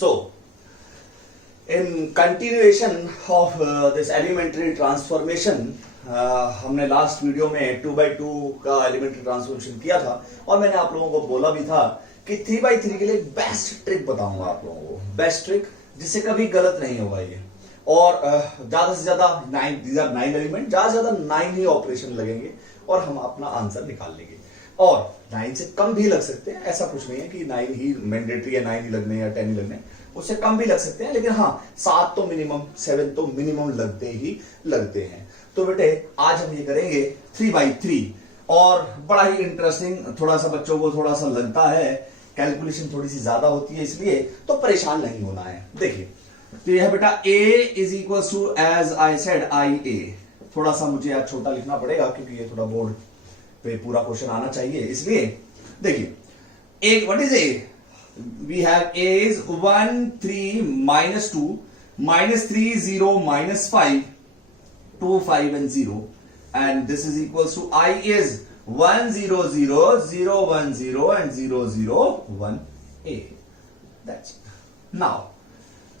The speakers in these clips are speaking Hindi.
So, in continuation of this elementary transformation, हमने लास्ट वीडियो में 2x2 का एलिमेंट्री ट्रांसफॉर्मेशन किया था और मैंने आप लोगों को बोला भी था कि 3x3 के लिए बेस्ट ट्रिक बताऊंगा आप लोगों को, बेस्ट ट्रिक जिससे कभी गलत नहीं होगा ये। और ज्यादा से ज्यादा 9 एलिमेंट, ज्यादा से ज्यादा 9 ही ऑपरेशन लगेंगे और हम अपना आंसर निकाल लेंगे। और 9 से कम भी लग सकते हैं, ऐसा कुछ नहीं है कि 9 ही मैंडेटरी है, 9 ही लगने या 10 ही लगने, उससे कम भी लग सकते हैं, लेकिन हाँ 7 तो मिनिमम, 7 तो मिनिमम लगते हैं। तो बेटे आज हम ये करेंगे 3x3 और बड़ा ही इंटरेस्टिंग, थोड़ा सा बच्चों को थोड़ा सा लगता है, कैलकुलेशन थोड़ी सी ज्यादा होती है, इसलिए तो परेशान नहीं होना है। देखिए तो यह बेटा a is equal to as I said I A, थोड़ा सा मुझे आज छोटा लिखना पड़ेगा क्योंकि ये थोड़ा बोर्ड पे पूरा क्वेश्चन आना चाहिए, इसलिए देखिए एक what is a, we have a is 1 3 -2 -3 0 -5 2 5 and 0 and this is equals to I is 1 0 0 0 1 0 and 0 0 1 a, that's it. Now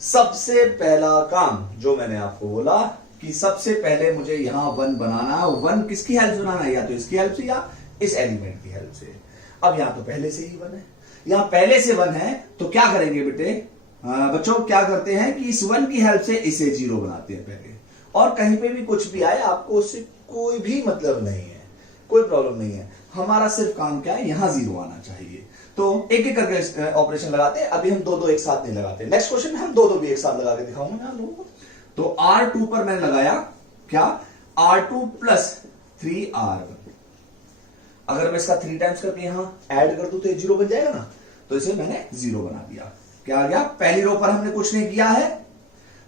सबसे पहला काम जो मैंने आपको बोला कि सबसे पहले मुझे यहां 1 बनाना है। 1 किसकी हेल्प से बनाना है, या तो इसकी हेल्प से या इस एलिमेंट की हेल्प से। अब यहां तो पहले से ही 1 है, यहां पहले से 1 है, तो क्या करेंगे बेटे बच्चों, क्या करते हैं कि इस 1 की हेल्प से इसे 0 बनाते हैं पहले, और कहीं पे भी कुछ भी आए आपको उससे कोई भी मतलब नहीं है, कोई प्रॉब्लम नहीं है। हमारा सिर्फ काम क्या है, यहां 0 आना चाहिए। तो एक एक करके ऑपरेशन लगाते हैं, अभी हम दो एक साथ नहीं लगाते। नेक्स्ट क्वेश्चन में हम दो भी एक साथ लगा के दिखाऊंगा ना लोगों को। तो R2 पर मैंने लगाया क्या, R2 प्लस 3R1। अगर मैं इसका 3 टाइम्स करके यहां ऐड कर दूं तो ये 0 बन जाएगा ना, तो इसे मैंने 0 बना दिया। क्या आ गया, पहली रो पर हमने कुछ नहीं किया है,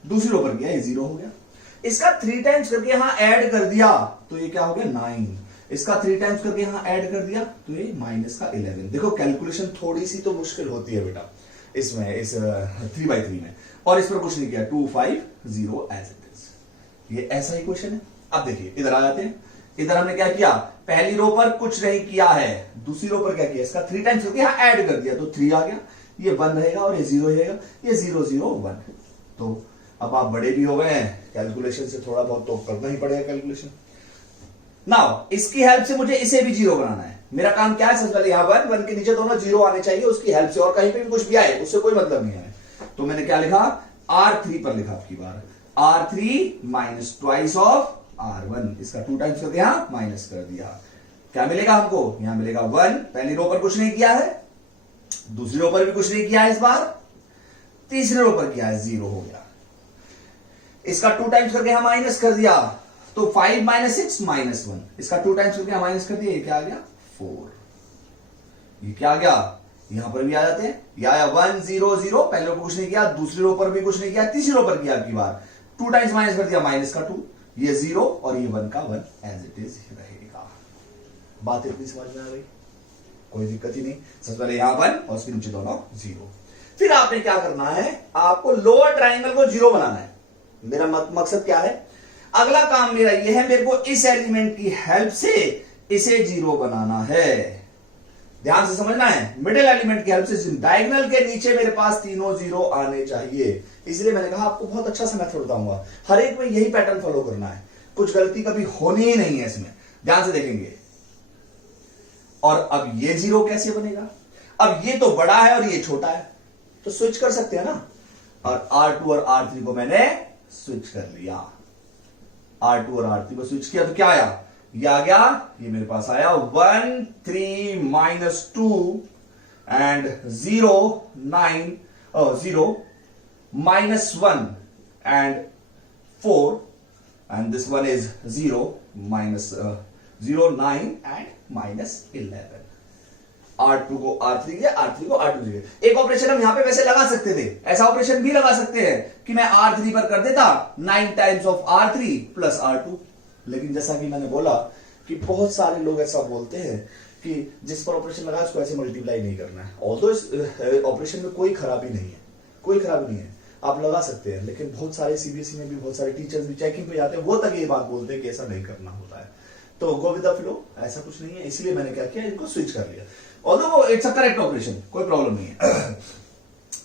दूसरी रो पर किया, ये 0 हो गया। इसका 3 टाइम्स करके यहां ऐड कर दिया तो ये क्या हो गया 9। इसका 3 टाइम्स करके यहां ऐड कर दिया तो ये माइनस का 11। देखो कैलकुलेशन थोड़ी सी तो मुश्किल होती है बेटा इसमें, इस 3x3 में, और इस पर कुछ नहीं किया, 2 5 0 एज इट इज। ये ऐसा ही क्वेश्चन है। अब देखिए इधर आ जाते हैं, इधर हमने क्या किया, पहली रो पर कुछ नहीं किया है, दूसरी रो पर क्या किया, इसका 3 टाइम्स करके यहां ऐड कर दिया तो 3 आ गया, ये 1 रहेगा और ये 0 रहेगा, ये 0 0 1। तो अब आप बड़े भी हो गए हैं, कैलकुलेशन से थोड़ा बहुत तो करना ही पड़ेगा कैलकुलेशन। नाउ इसकी हेल्प से मुझे इसे भी 0 बनाना है। मेरा काम क्या है, सबसे पहले यहां 1 के नीचे दोनों 0 आने चाहिए उसकी हेल्प से, और कहीं पे भी कुछ भी आए उससे कोई मतलब नहीं है। तो मैंने क्या लिखा, R3 पर लिखा आपकी बार, R3 minus twice of R1, इसका 2 टाइम्स करके यहां माइनस कर दिया। क्या मिलेगा हमको, यहां मिलेगा 1, पहली रो पर कुछ नहीं किया है, दूसरी रो पर भी कुछ नहीं किया है, इस बार तीसरी रो पर किया है, 0 हो गया। इसका 2 टाइम्स करके यहां माइनस कर दिया तो 5 - 6 -1, इसका 2 टाइम्स करके माइनस कर दिया, ये क्या आ गया 4। ये क्या आ गया, यहां पर भी आ जाते हैं, ये आया 1 0 0, पहले रो पर कुछ नहीं किया, दूसरी रो पर भी कुछ नहीं किया, तीसरी रो पर किया आपकी बार, 2 टाइम्स माइनस कर दिया, माइनस का 2, ये 0 और ये 1 का 1 एज इट इज रहेगा। बात इतनी समझ में आ गई, कोई दिक्कत ही नहीं। सबसे पहले यहां 1 और उसके नीचे दोनों 0। फिर आपने क्या करना है, आपको लोअर ट्राइंगल को 0 बनाना है। मेरा मकसद क्या है, अगला काम मेरा यह है, मेरे को इस एलिमेंट की हेल्प से इसे 0 बनाना है। ध्यान से समझना है, मिडिल एलिमेंट की हेल्प से डायगोनल के नीचे मेरे पास तीनों 0 आने चाहिए। इसलिए मैंने कहा आपको बहुत अच्छा सा मेथड बताऊंगा, हर एक में यही पैटर्न फॉलो करना है, कुछ गलती कभी होनी ही नहीं है इसमें। ध्यान से देखेंगे। और अब ये 0 कैसे बनेगा, अब ये तो बड़ा है और ये छोटा है, तो स्विच कर सकते हैं ना, और R2 और R3 को मैंने स्विच कर लिया। R2 और R3 को स्विच किया तो क्या आया, ये आ गया, ये मेरे पास आया 1 3 -2 and 0 9 0 -1 and 4 and this one is 0 -0 9 and -11। R2 को R3 किया, R3 को R2 किया। एक ऑपरेशन हम यहां पे वैसे लगा सकते थे, ऐसा ऑपरेशन भी लगा सकते हैं कि मैं R3 पर कर देता 9 times of R3 plus R2, लेकिन जैसा कि मैंने बोला कि बहुत सारे लोग ऐसा बोलते हैं कि जिस पर ऑपरेशन लगा उसको ऐसे मल्टीप्लाई नहीं करना है। ऑल्दो इस ऑपरेशन में कोई खराबी नहीं है, कोई खराबी नहीं है, आप लगा सकते हैं, लेकिन बहुत सारे सीबीएसई में भी बहुत सारे टीचर्स भी चेकिंग पे जाते हैं, वो तक ये बात बोलते हैं कि ऐसा नहीं करना होता है। तो गो विद द फ्लो, ऐसा कुछ नहीं है, इसलिए मैंने क्या किया, इनको स्विच कर लिया। Although it's a correct operation, कोई प्रॉब्लम नहीं है।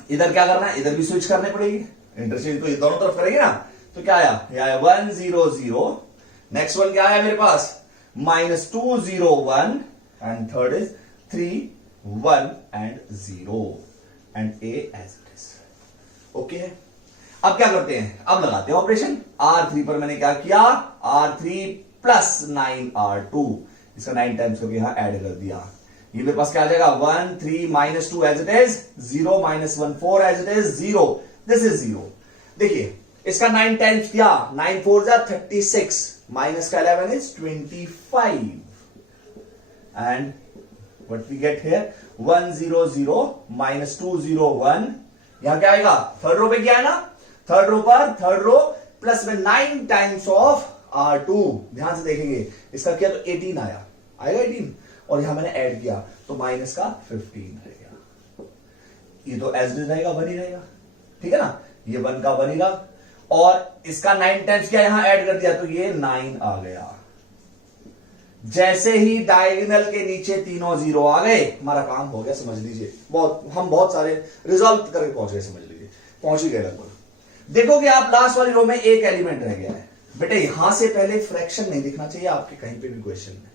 इधर क्या करना है, इधर भी स्विच करने पड़ेगी, इंटरचेंज तो दोनों तरफ करेंगे ना। तो क्या आया 1 0 0, नेक्स्ट वन क्या आया मेरे पास -2 0 1, and third is 3 1 and 0 and A as it is। Okay, अब क्या करते हैं, अब लगाते हैं ऑपरेशन। R3 पर मैंने क्या किया, R3 प्लस 9R2, इसका 9 टाइम्स करके यहां ऐड कर दिया। ये मेरे पास क्या आ जाएगा 1 3 -2 as it is, 0 -1 4 as it is, 0, this is 0। देखिए इसका 9 टाइम्स किया, 9 4 जा 36, माइनस का 11 is 25, and what we get here 1 0 0 -2 0 1। यहां क्या आएगा, थर्ड रो पे क्या है ना, थर्ड रो पर थर्ड रो प्लस में 9 टाइम्स ऑफ R2। ध्यान से देखेंगे, इसका किया तो 18 आएगा 18, और यहां मैंने ऐड किया तो माइनस का 15 रहेगा। ये तो एज इट रहेगा, 1 ही रहेगा, ठीक है ना, ये 1 का 1 ही रहा, और इसका 9 टाइम्स क्या यहां ऐड कर दिया तो ये 9 आ गया। जैसे ही डायगोनल के नीचे तीनों 0 आ गए, हमारा काम हो गया, समझ लीजिए। हम बहुत सारे रिजॉल्व करके पहुंच गए, समझ लीजिए पहुंच ही गए लगभग। देखोगे आप लास्ट वाली रो में एक एलिमेंट रह गया है। बेटे यहां से पहले फ्रैक्शन नहीं दिखना चाहिए आपके कहीं पे भी क्वेश्चन में।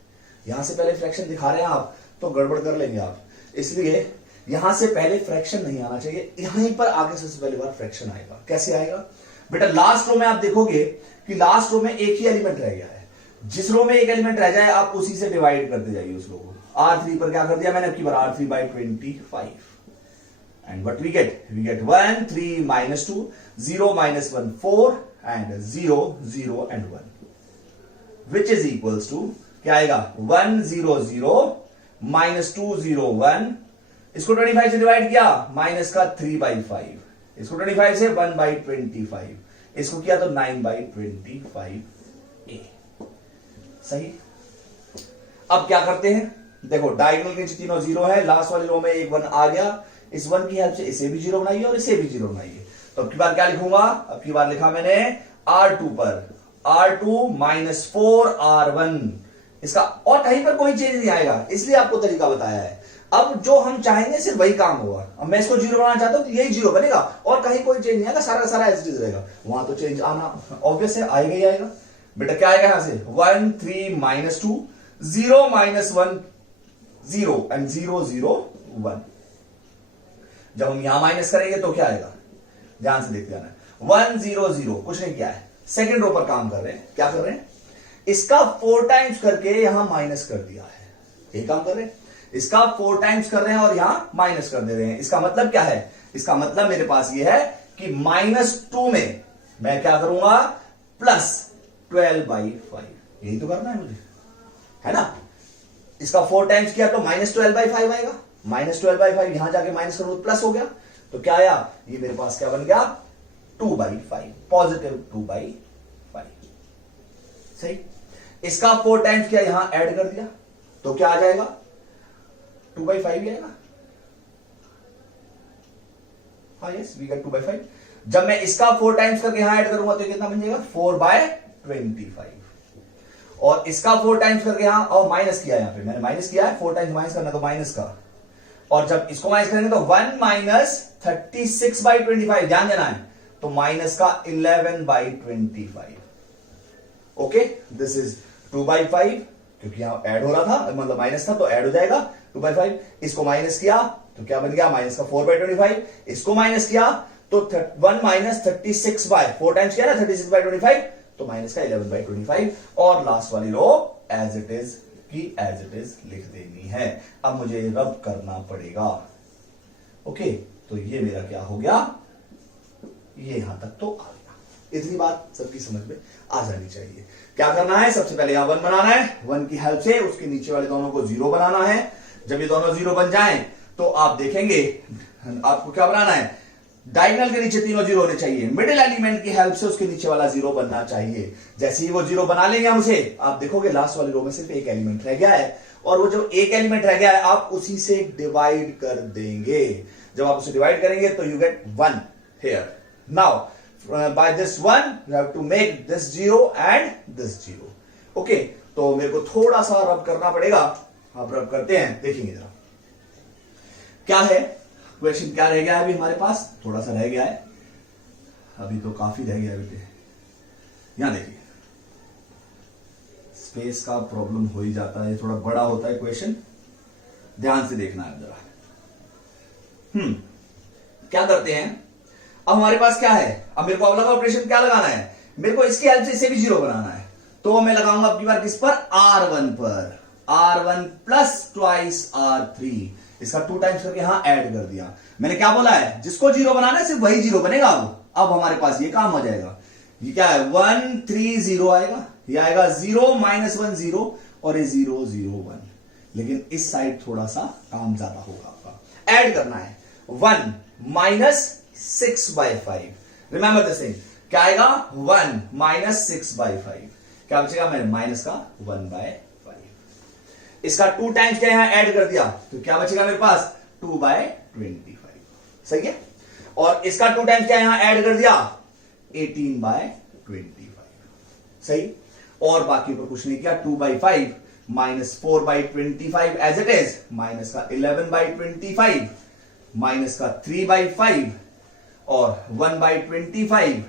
यहां से पहले फ्रैक्शन दिखा रहे हैं आप तो गड़बड़ कर लेंगे आप, इसलिए यहां से पहले फ्रैक्शन नहीं आना चाहिए, यहीं पर आगे सबसे पहली बार फ्रैक्शन आएगा। कैसे आएगा बेटा, लास्ट रो में आप देखोगे कि लास्ट रो में एक ही एलिमेंट रह गया है, जिस रो में एक एलिमेंट रह जाए आप उसी से डिवाइड करते जाइए उस रो को। R3 पर क्या कर दिया मैंने, अब की बार R3 by 25, and what we get 1 3 -2 0 -1 4 and 0 0 and 1, which is equals to क्या आएगा 1 0 0 -2 0 1, इसको 25 से डिवाइड किया माइनस का 3/5, इसको 25 से 1/25, इसको किया तो 9/25 A। सही। अब क्या करते हैं, देखो डायगोनल के नीचे तीनों 0 है, लास्ट वाली रो में एक 1 आ गया, इस 1 की हेल्प से इसे भी 0 बनाइए और इसे भी 0 बनाइए। तो अब की बार क्या लिखूंगा, अब की बार लिखा मैंने R2 पर R2 -4 R1, इसका और कहीं पर कोई चेंज नहीं आएगा, इसलिए आपको तरीका बताया है। अब जो हम चाहेंगे सिर्फ वही काम होगा। अब मैं इसको 0 बनाना चाहता हूं तो यही 0 बनेगा और कहीं कोई चेंज नहीं आएगा, सारा का सारा एज इट इज रहेगा। वहां तो चेंज आना ऑब्वियस है, आएगा ही आएगा। बेटा क्या आएगा यहां से 1 3 -2 0 -1 0 एंड 0 0 1। जब हम यहां माइनस करेंगे तो क्या आएगा, ध्यान से देखते जाना। 1 0 0 कुछ नहीं किया है, सेकंड रो पर काम कर रहे हैं। क्या कर रहे हैं, इसका 4 टाइम्स करके यहां माइनस कर दिया है, यही काम कर रहे हैं। इसका 4 टाइम्स कर रहे हैं और यहां माइनस कर दे रहे हैं। इसका मतलब क्या है, इसका मतलब मेरे पास ये है कि -2 में मैं क्या करूंगा +12/5, यही तो करना है मुझे, है ना। इसका 4 टाइम्स किया तो -12/5 आएगा, -12/5 यहां जाके माइनस करूं तो प्लस हो गया, तो क्या आया, ये मेरे पास क्या बन गया 2/5, पॉजिटिव 2/5। सही। इसका 4 टाइम्स किया यहां ऐड कर दिया तो क्या आ जाएगा 2/5 ही आएगा। हाँ यस, वी गेट 2/5। जब मैं इसका 4 टाइम्स करके यहां ऐड करूंगा तो कितना बन जाएगा 4/25, और इसका 4 टाइम्स करके यहां और माइनस किया, यहां पे मैंने माइनस किया है, 4 टाइम्स माइनस करना तो माइनस का, और जब इसको माइनस करेंगे तो 1 - 36/25, ध्यान देना है, तो माइनस का 11/25। ओके, दिस इज 2/5, क्योंकि यहां ऐड हो रहा था, मतलब माइनस था तो ऐड हो जाएगा 2/5। इसको माइनस किया तो क्या बन गया माइनस का 4/25, इसको माइनस किया तो 1 - 36/4 टाइम्स किया ना 36/25, तो माइनस का 11/25, और लास्ट वाली रो एज इट इज की एज इट इज लिख देनी है। अब मुझे रब करना पड़ेगा। ओके, तो ये मेरा क्या हो गया, ये यहां तक तो आ गया। इतनी बात सबकी समझ में आ जानी चाहिए। क्या करना है, सबसे पहले यहां 1 बनाना है, 1 की हेल्प से उसके नीचे वाले दोनों को 0 बनाना है। जब ये दोनों 0 बन जाएं तो आप देखेंगे आपको क्या बनाना है, डायगोनल के नीचे तीनों 0 होने चाहिए, मिडिल एलिमेंट की हेल्प से उसके नीचे वाला 0 बनना चाहिए। जैसे ही वो 0 बना लेंगे हम उसे, आप देखोगे लास्ट वाली रो में सिर्फ एक एलिमेंट रह गया है, और वो जो एक एलिमेंट रह गया है आप उसी से डिवाइड कर देंगे। जब आप उसे डिवाइड करेंगे तो you get 1 here. Now by this 1 you have to make this 0 and this 0। Okay, तो मेरे को थोड़ा सा रब करना पड़ेगा। आप रब करते हैं, देखेंगे जरा क्या है। क्वेश्चन क्या रह गया है अभी हमारे पास, थोड़ा सा रह गया है अभी, तो काफी रह गया है बेटे। यहां देखिए स्पेस का प्रॉब्लम हो ही जाता है, थोड़ा बड़ा होता है क्वेश्चन, ध्यान से देखना है जरा। क्या करते हैं, अब हमारे पास क्या है, अब मेरे को अब लगा ऑपरेशन क्या लगाना है, मेरे को इसकी हेल्प से इसे भी जीरो बनाना है, तो मैं लगाऊंगा अपनी बार किस पर, R1 पर, R1 प्लस ट्वाइस R3, इसका 2 टाइम्स करके यहां ऐड कर दिया। मैंने क्या बोला है, जिसको जीरो बनाना है सिर्फ वही जीरो बनेगा। अब हमारे पास ये काम हो जाएगा, ये क्या है 1 3 0 आएगा, ये आएगा 0 -1 0 और ये 0 0 1, लेकिन इस साइड थोड़ा सा काम ज्यादा होगा आपका, ऐड करना है 1 -6/5, रिमेंबर दिस थिंग, क्या आएगा 1 -6/5, क्या बचेगा, मैंने माइनस का 1/5, इसका 2 टाइम्स क्या यहां ऐड कर दिया, तो क्या बचेगा मेरे पास 2/25, सही है, और इसका 2 टाइम्स क्या यहां ऐड कर दिया 18/25, सही, और बाकी पर कुछ नहीं किया, 2/5 -4/25 एज इट इज, माइनस का 11/25, माइनस का 3/5 और 1/25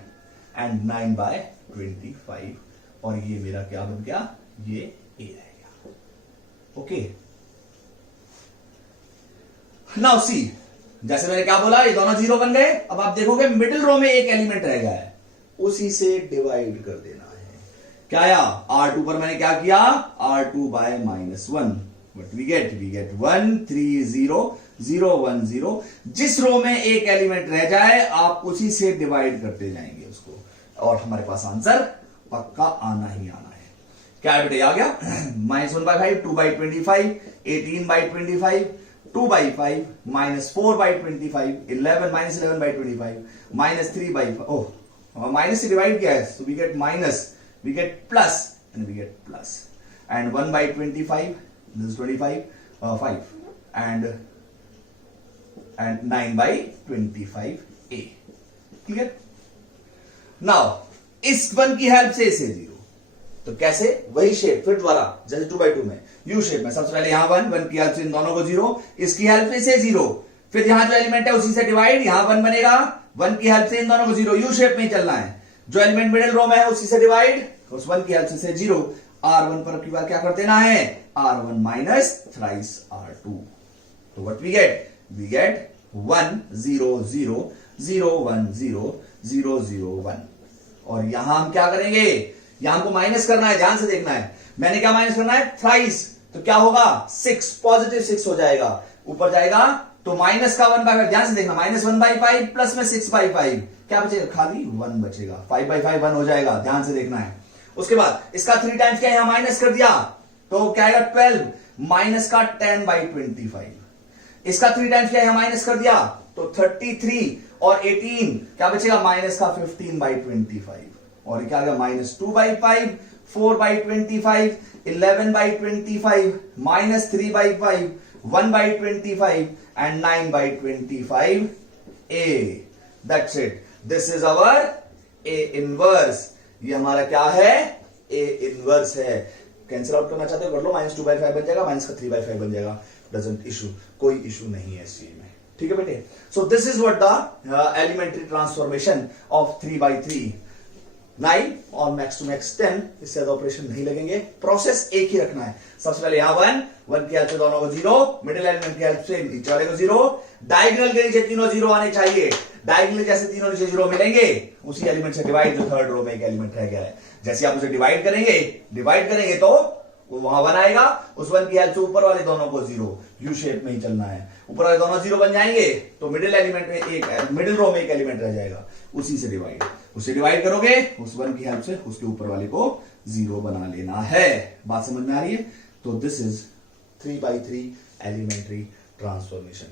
एंड 9/25, और ये मेरा क्या बन गया, ये ए रह गया। ओके, नाउ सी, जैसे मैंने क्या बोला, ये दोनों जीरो बन गए, अब आप देखोगे मिडिल रो में एक एलिमेंट रह गया है, उसी से डिवाइड कर देना है, क्या आया R2 पर मैंने क्या किया, R2/-1, बट वी गेट 1 3 0 0 1 0, जिस रो में एक एलिमेंट रह जाए आप उसी से डिवाइड करते जाएंगे उसको, और हमारे पास आंसर पक्का आना ही आना है। क्या है बेटे, आ गया -1/5 2/25 18/25 2/5 -4/25 -11/25 -3/5, ओह माइनस से डिवाइड किया है, so we get minus, we get plus and we get plus, and 1/25, this is 25 5 and 9/25 a, clear। now इस 1 की हेल्प से इसे 0, तो कैसे, वही शेप फिर दोबारा जैसे 2/2 में यू शेप में, सबसे पहले यहां 1 की हेल्प से इन दोनों को 0, इसकी हेल्प से इसे 0, फिर यहां जो एलिमेंट है उसी से डिवाइड, यहां 1 बनेगा, 1 की हेल्प से इन दोनों को 0, यू शेप में ही चलना है, जो एलिमेंट मिडिल रो में है उसी से डिवाइड, उस 1 की हेल्प से 0, R1 पर अब की बार क्या कर देना है, R1 माइनस थ्राइस R2, तो व्हाट वी गेट 1 0 0 0 1 0 0 0 1, और यहां हम क्या करेंगे, यहां हमको माइनस करना है, ध्यान से देखना है, मैंने क्या माइनस करना है, थ्राइस, तो क्या होगा 6, पॉजिटिव 6 हो जाएगा, ऊपर जाएगा तो माइनस का 1/5, ध्यान से देखना, -1/5 प्लस में 6/5, क्या बचेगा, खाली 1 बचेगा, 5/5 1 हो जाएगा, ध्यान से देखना है। उसके बाद इसका 3 टाइम्स क्या यहां माइनस कर दिया, तो क्या आएगा 12 माइनस का 10/25, इसका 3 टाइम्स क्या यहां माइनस कर दिया, तो 33 और 18 क्या बचेगा, माइनस का 15/25, और ये क्या आ गया -2/5 4/25 11/25 -3/5 1/25 and 9/25 a, that's it, this is our a inverse, ये हमारा क्या है, a इनवर्स है। कैंसिल आउट करना चाहते हो कर लो, -2/5 बन जाएगा, माइनस का 3/5 बन जाएगा, डजंट इशू, कोई इशू नहीं है इस चीज में, ठीक है बेटे। So this is what the elementary transformation of 3/3 9 और मैक्स टू मैक्स 10, इससे ज्यादा ऑपरेशन नहीं लगेंगे, प्रोसेस एक ही रखना है। सबसे पहले यहां 1 की हेल्प से दोनों को 0, मिडिल एलिमेंट की हेल्प से नीचे वाले को 0, डायगोनल के नीचे तीनों 0 आने चाहिए, डायगोनल जैसे तीनों नीचे 0 मिलेंगे, उसी एलिमेंट से डिवाइड, जो थर्ड रो में एक एलिमेंट रह गया है, जैसे आप उसे डिवाइड करेंगे तो वहां 1 आएगा, उस 1 की हेल्प से ऊपर वाले दोनों को 0, यू शेप में ही चलना है, ऊपर वाले दोनों 0 बन जाएंगे, तो मिडिल एलिमेंट में एक, मिडिल रो में एक एलिमेंट रह जाएगा, उसी से डिवाइड, उसे डिवाइड करोगे, उस 1 की हेल्प से उसके ऊपर वाले को 0 बना लेना है। बात समझ में आ रही है? तो this is 3/3 elementary transformation,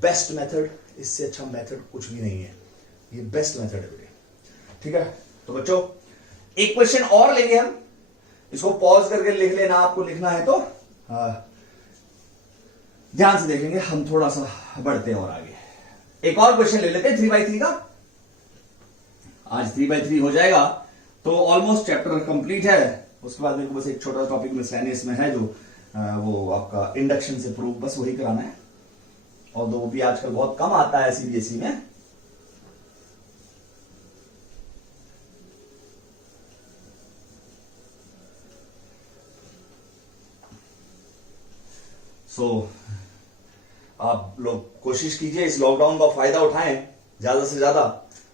best method, इससे अच्छा मेथड कुछ भी नहीं है, ये बेस्ट मेथड है बेटे, ठीक है। तो बच्चों एक क्वेश्चन और लेंगे हम, इसको पॉज करके लिख लेना, आपको लिखना है तो ध्यान से देखेंगे, हम थोड़ा सा बढ़ते हैं और आगे। एक और क्वेश्चन ले लेते हैं 3/3 का, आज 3/3 हो जाएगा तो ऑलमोस्ट चैप्टर कंप्लीट है। उसके बाद मेरे को बस एक छोटा टॉपिक मिसलेनियस में है, जो वो आपका इंडक्शन से प्रूफ, बस वही कराना है, और वो भी आजकल बहुत कम आता है सीबीएसई में। आप लोग कोशिश कीजिए इस लॉकडाउन का फायदा उठाएं ज्यादा से ज्यादा,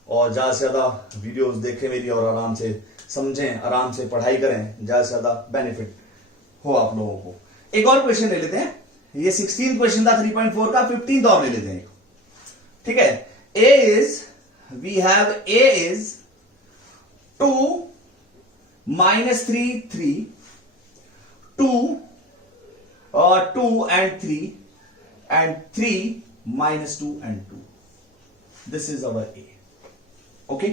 और ज्यादा से ज्यादा वीडियोस देखें मेरी, और आराम से समझें, आराम से पढ़ाई करें, ज्यादा से ज्यादा बेनिफिट हो आप लोगों को। एक और क्वेश्चन ले लेते हैं, ये 16 क्वेश्चन था 3.4 का, 15 और ले लेते हैं, ठीक है। A is, we have A is 2 -3 3, 2 2 and 3 and 3 -2 and 2. This is our A. Okay,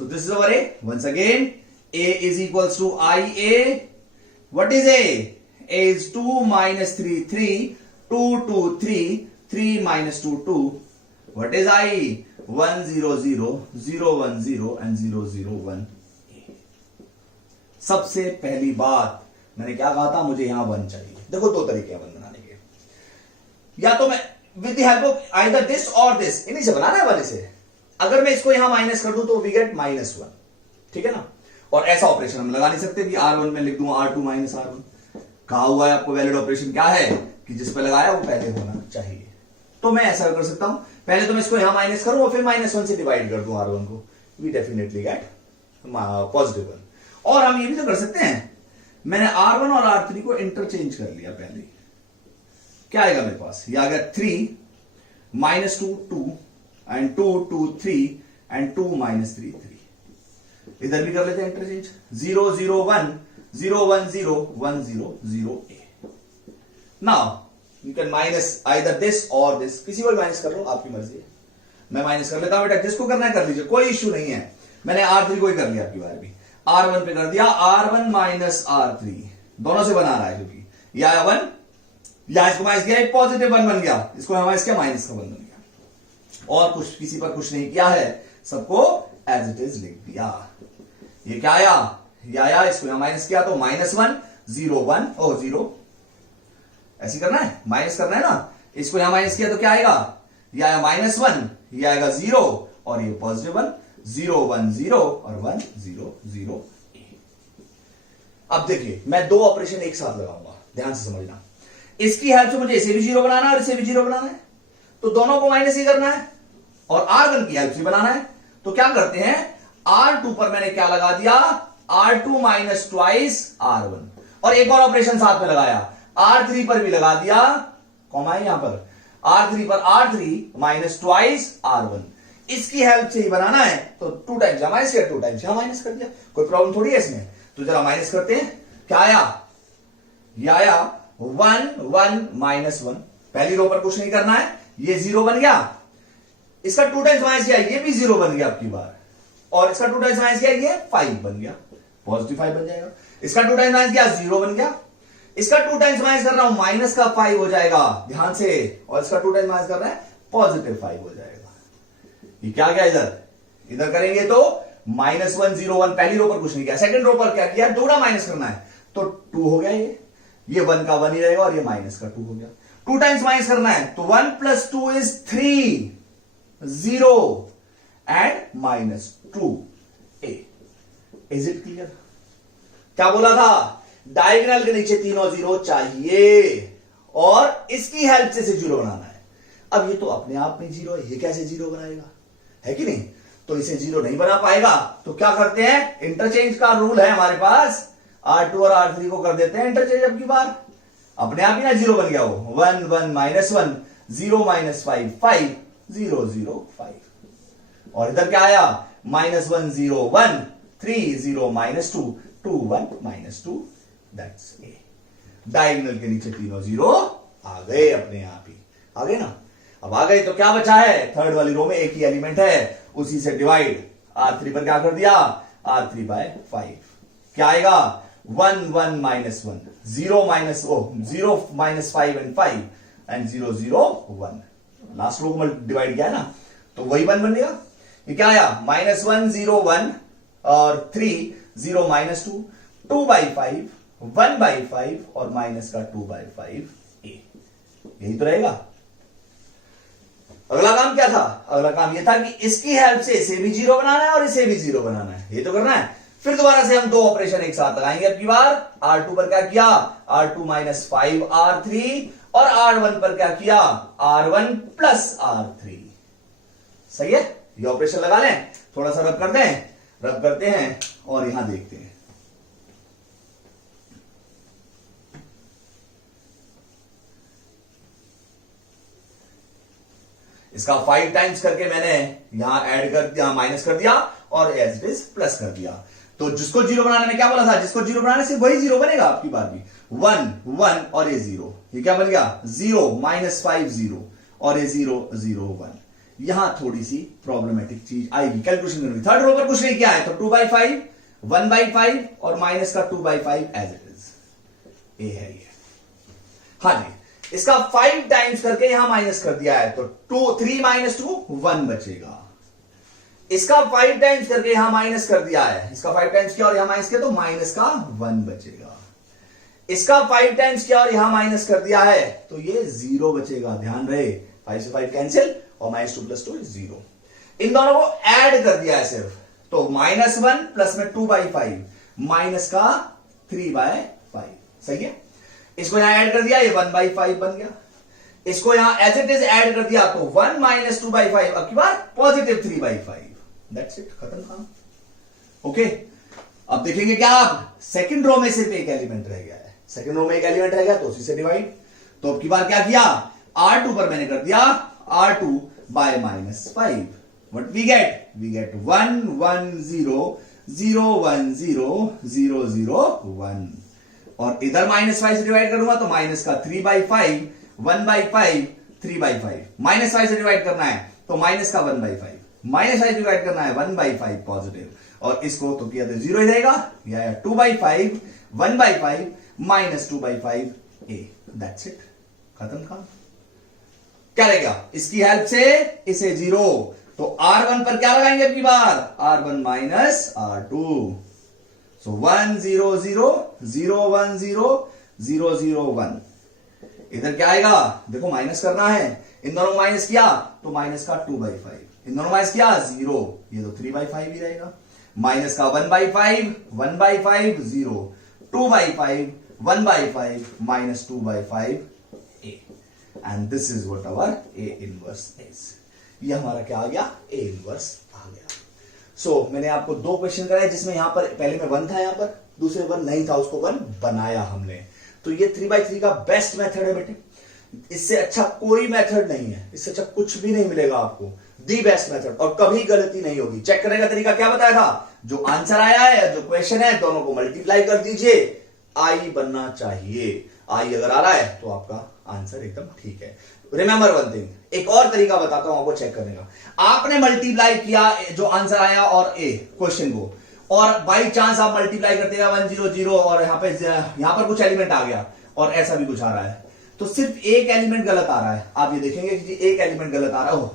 so this is our A. Once again, A is equals to IA. What is A? A is 2 -3 3, 2 2 3, 3 -2 2. What is I? 1 0 0, 0 1 0 and 0 0 1. सबसे पहली बात मैंने क्या कहा था, मुझे यहां 1 चाहिए। देखो दो तरीके हैं 1 बनाने के, या तो मैं with the help of either this और दिस, इन्हीं से बनाना है 1 से। अगर मैं इसको यहां माइनस कर दूं तो वी गेट -1, ठीक है ना। और ऐसा ऑपरेशन हम लगा नहीं सकते कि R1 में लिख दूं R2 - R1। कहा हुआ है आपको वैलिड ऑपरेशन क्या है कि जिस पे लगाया वो पहले होना चाहिए। तो मैं ऐसा कर सकता हूं, पहले तो मैं इसको यहां माइनस करूं और फिर -1 से डिवाइड कर दूं R1 को, वी डेफिनेटली गेट +1। और हम ये भी तो कर सकते हैं, मैंने R1 और R3 को इंटरचेंज कर लिया पहले। क्या आएगा मेरे पास, ये आ गया 3 -2 2 एंड 2 2 3 एंड 2 -3 3। इधर भी कर लेते हैं interchange, 0 0 1, 0 1 0, 1 0 0 A। Now you can minus either this और दिस, किसी को भी माइनस कर लो, आपकी मर्जी है। मैं माइनस कर लेता हूं बेटा, जिसको करना है कर लीजिए, कोई इश्यू नहीं है। मैंने R3 को ही कर लिया आपकी बार भी, R1 पे कर दिया, R1 - R3 दोनों से बना रहा है, क्योंकि यह आया 1, या इसको माइनस किया, एक पॉजिटिव 1 बन गया, इसको माइनस किया, माइनस का 1 बन गया। और कुछ किसी पर कुछ नहीं किया है, सबको एज इट इज लिख दिया। ये क्या आया, ये आया, इसको यहां माइनस किया तो -1 0 1 ओ 0, ऐसे करना है, माइनस करना है ना। इसको यहां माइनस किया तो क्या आएगा, ये आया -1, ये आएगा 0 और ये +1, 0 1 0 और 1 0 0 A। अब देखिए मैं दो ऑपरेशन एक साथ लगाऊंगा, ध्यान से समझना। इसकी हेल्प से मुझे इसे भी 0 बनाना है और इसे भी 0 बनाना है, तो दोनों को माइनस ही करना है, और R1 की हेल्प से बनाना है। तो क्या करते हैं, R2 पर मैंने क्या लगा दिया, R2 - ट्वाइस R1, और एक और ऑपरेशन साथ में लगाया, R3 पर भी लगा दिया, कॉमा है यहां पर, R3 पर R3 - ट्वाइस R1। इसकी हेल्प से ही बनाना है, तो 2 टाइम्स यहां माइनस किया, 2 टाइम्स यहां माइनस कर दिया, कोई प्रॉब्लम थोड़ी है इसमें। तो जरा माइनस करते हैं, क्या आया, ये आया 1 1 -1। पहली रो पर कुछ नहीं करना है, ये 0 बन गया, इसका 2 टाइम्स माइनस किया, ये भी 0 बन गया आपकी बार, और इसका 2 टाइम्स माइनस किया, ये 5 बन गया, +5 बन जाएगा। इसका 2 टाइम्स माइनस किया, 0 बन गया, इसका 2 टाइम्स माइनस कर रहा हूं, -5 हो जाएगा, ध्यान से, और इसका 2 टाइम्स माइनस कर रहा है, +5 हो जाएगा। ये क्या गया, इधर करेंगे तो -1 0 1, पहली रो पर कुछ नहीं किया, सेकंड रो पर क्या किया, दोनों माइनस करना है, तो 2 हो गया, ये 1 का 1 ही रहेगा, और ये माइनस का 2 हो गया। 2 टाइम्स माइनस करना है, तो 1 + 2 is 3, 0 and -2 A। Is it clear? क्या बोला था, डायगोनल के नीचे तीनों 0 चाहिए, और इसकी हेल्प से 0 बनाना है। अब ये तो अपने आप में 0 है, ये कैसे 0 बनाएगा, है कि नहीं। तो इसे 0 नहीं बना पाएगा, तो क्या करते हैं, इंटरचेंज का रूल है हमारे पास, R2 और R3 को कर देते हैं इंटरचेंज। अब की बार अपने आप ही ना 0 बन गया, वो 1 1 -1, 0 -5 5, 0 0 5, और इधर क्या आया, -1 0 1, 3 0 -2 2 1 -2, दैट्स A। डायगोनल के नीचे तीनों 0 आ गए, अपने आप ही आ गए ना। अब आ गए तो क्या बचा है, थर्ड वाली रो में एक ही एलिमेंट है, उसी से डिवाइड, R3 पर क्या कर दिया, R3/5, क्या आएगा, 1 1 -1, 0 -5 and 5 and 0 0 1। लास्ट रो को डिवाइड किया है ना, तो वही 1 बनेगा। ये क्या आया, -1 0 1 और 3 0 -2, 2/5, 1/5 और माइनस का 2/5 A। यही तो रहेगा। क्या था? अगला काम ये था कि इसकी हेल्प से इसे भी जीरो बनाना है और इसे भी जीरो बनाना है, ये तो करना है। फिर दोबारा से हम दो ऑपरेशन एक साथ लगाएंगे। अब की बार R2 पर क्या किया? R2 माइनस 5R3 और R1 पर क्या किया? R1 plus R3। सही है, ये ऑपरेशन लगा लें, थोड़ा सा रब कर दें, रब करते हैं और यहां देखते हैं। इसका 5 टाइम्स करके मैंने यहां ऐड कर दिया, माइनस कर दिया और एज इट इज प्लस कर दिया। तो जिसको जीरो बनाने में क्या बोला था? जिसको जीरो बनाने से वही जीरो बनेगा आपकी बार भी। 1 1 और ये जीरो, ये क्या बन गया? 0 माइनस 5 0 और ये 0 0 1। यहां थोड़ी सी प्रॉब्लमेटिक चीज आएगी, कैलकुलेशन करनी। थर्ड रो पर कुछ नहीं किया है, तो 2/5 1/5 और माइनस का 2/5 एज इट इज। ये है ये। हाँ जी, इसका 5 टाइम्स करके यहां माइनस कर दिया है, तो 3 माइनस 2 1 बचेगा। इसका 5 टाइम्स करके यहां माइनस कर दिया है, इसका 5 टाइम्स किया और यहां माइनस किया, तो माइनस का 1 बचेगा। इसका 5 टाइम्स किया और यहां माइनस कर दिया है, तो ये 0 बचेगा। ध्यान रहे, 5 से 5 कैंसिल और माइनस 2 प्लस 2 0। इन दोनों को ऐड कर दिया है सिर्फ, तो -1 प्लस में 2/5 माइनस का 3/5। सही है, इसको यहां ऐड कर दिया, ये 1/5 बन गया। इसको यहां एज इट इज ऐड कर दिया, तो 1 माइनस 2/5, अब की बार पॉजिटिव 3/5। दैट्स इट, खत्म काम। ओके, अब देखेंगे क्या आप? सेकंड रो में सिर्फ एक एलिमेंट रह गया है, सेकंड रो में एक एलिमेंट रह गया, तो उसी से डिवाइड। तो अब की बार क्या किया? R2 पर मैंने कर दिया R2 by -5। What we get? We get 1 1 0 0 1 0 0 0 1। और इधर -5 से डिवाइड करूंगा तो माइनस का 3/5 1/5 3/5। -5 से डिवाइड करना है तो माइनस का 1/5, -5 डिवाइड करना है 1/5 पॉजिटिव, और इसको तो किया तो 0 ही रहेगा। या 2/5 1/5 माइनस 2/5 a। दैट्स इट, खत्म काम। क्या रहेगा? इसकी हेल्प से इसे 0, तो R1 पर क्या लगाएंगे अब की बार? R1 minus R2। So 1 0 0 0 1 0 0 0 1। इधर क्या आएगा? देखो माइनस करना है, इन दोनों को माइनस किया तो माइनस का 2/5, इन दोनों माइनस किया 0, ये तो 3/5 ही रहेगा। माइनस का 1/5 1/5 0 2/5 1/5 minus 2/5 a। And this is what our a inverse is. ये हमारा क्या आ गया? a इनवर्स आ गया। मैंने आपको दो क्वेश्चन कराए, जिसमें यहां पर पहले में 1 था, यहां पर दूसरे 1 नहीं था, उसको 1 बनाया हमने। तो ये 3/3 का बेस्ट मेथड है बेटे, इससे अच्छा कोई मेथड नहीं है, इससे अच्छा कुछ भी नहीं मिलेगा आपको। दी बेस्ट मेथड, और कभी गलती नहीं होगी। चेक करने का तरीका क्या बताया था? जो आंसर आया है, जो क्वेश्चन है, दोनों को मल्टीप्लाई कर दीजिए, आई बनना चाहिए। आई अगर आ रहा है तो आपका आंसर एकदम ठीक है। रिमेंबर वन थिंग, एक और तरीका बताता हूं आपको चेक करने का। आपने मल्टीप्लाई किया जो आंसर आया और ए क्वेश्चन को, और बाई चांस आप मल्टीप्लाई करते गए 1 0 0 और यहां पर कुछ एलिमेंट आ गया और ऐसा भी कुछ आ रहा है, तो सिर्फ एक एलिमेंट गलत आ रहा है। आप ये देखेंगे कि एक एलिमेंट गलत आ रहा हो,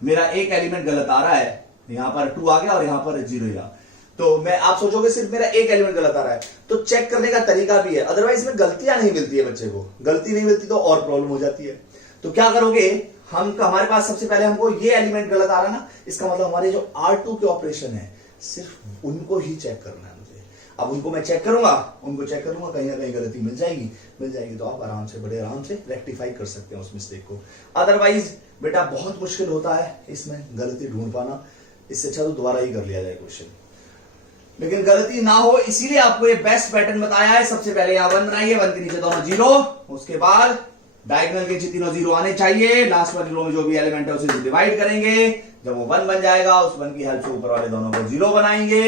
मेरा एक एलिमेंट गलत आ रहा है, यहां पर 2 आ गया और यहां पर 0 गया, तो मैं आप सोचोगे सिर्फ मेरा एक एलिमेंट गलत आ रहा है। तो चेक करने का तरीका भी है, अदरवाइज में गलतियां नहीं मिलती है, बच्चे को गलती नहीं मिलती तो और प्रॉब्लम हो जाती है। तो क्या करोगे, हमारे पास सबसे पहले हमको ये एलिमेंट गलत आ रहा है ना, इसका मतलब हमारे जो R2 के ऑपरेशन है सिर्फ उनको ही चेक करना है मुझे। अब उनको मैं चेक करूंगा, कहीं ना कहीं गलती मिल जाएगी तो आप आराम से, बड़े आराम से रेक्टिफाई कर सकते हैं उस मिस्टेक को। अदरवाइज बेटा बहुत मुश्किल होता है इसमें गलती ढूंढ पाना, इससे अच्छा तो दोबारा ही कर लिया जाए क्वेश्चन, लेकिन गलती ना हो इसीलिए आपको ये बेस्ट पैटर्न बताया है। सबसे पहले यहां 1 बनाइए, 1 के नीचे दोनों 0, उसके बाद डायगोनल के नीचे तीनों 0 आने चाहिए, लास्ट वाली रो में जो भी एलिमेंट है उसे डिवाइड करेंगे, जब वो 1 बन जाएगा उस 1 की हेल्प से ऊपर वाले दोनों को 0 बनाएंगे,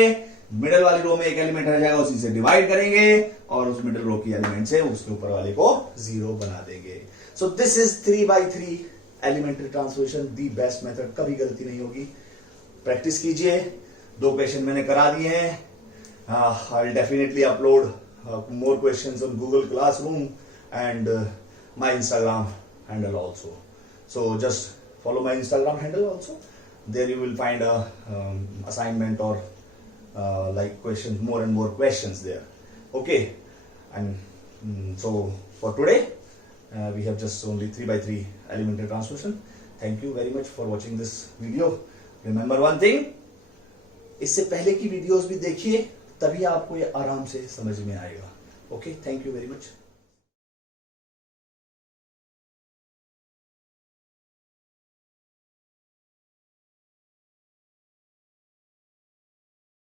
मिडिल वाली रो में एक एलिमेंट रह जाएगा उसी से डिवाइड करेंगे और उस मिडिल रो की एलिमेंट से उसके ऊपर वाले को 0 बना देंगे। So this is 3/3 elementary transformation, the best method, कभी गलती नहीं होगी। प्रैक्टिस कीजिए, 2 क्वेश्चन मैंने करा दिए हैं। I will definitely upload more questions on Google Classroom and my Instagram handle also. So just follow my Instagram handle also. There you will find a assignment or like questions, more and more questions there. Okay, and so for today we have just only 3/3 elementary transformation. Thank you very much for watching this video. Remember one thing, इससे पहले की वीडियोस भी देखिए, तभी आपको ये आराम से समझ में आएगा। Okay, thank you very much.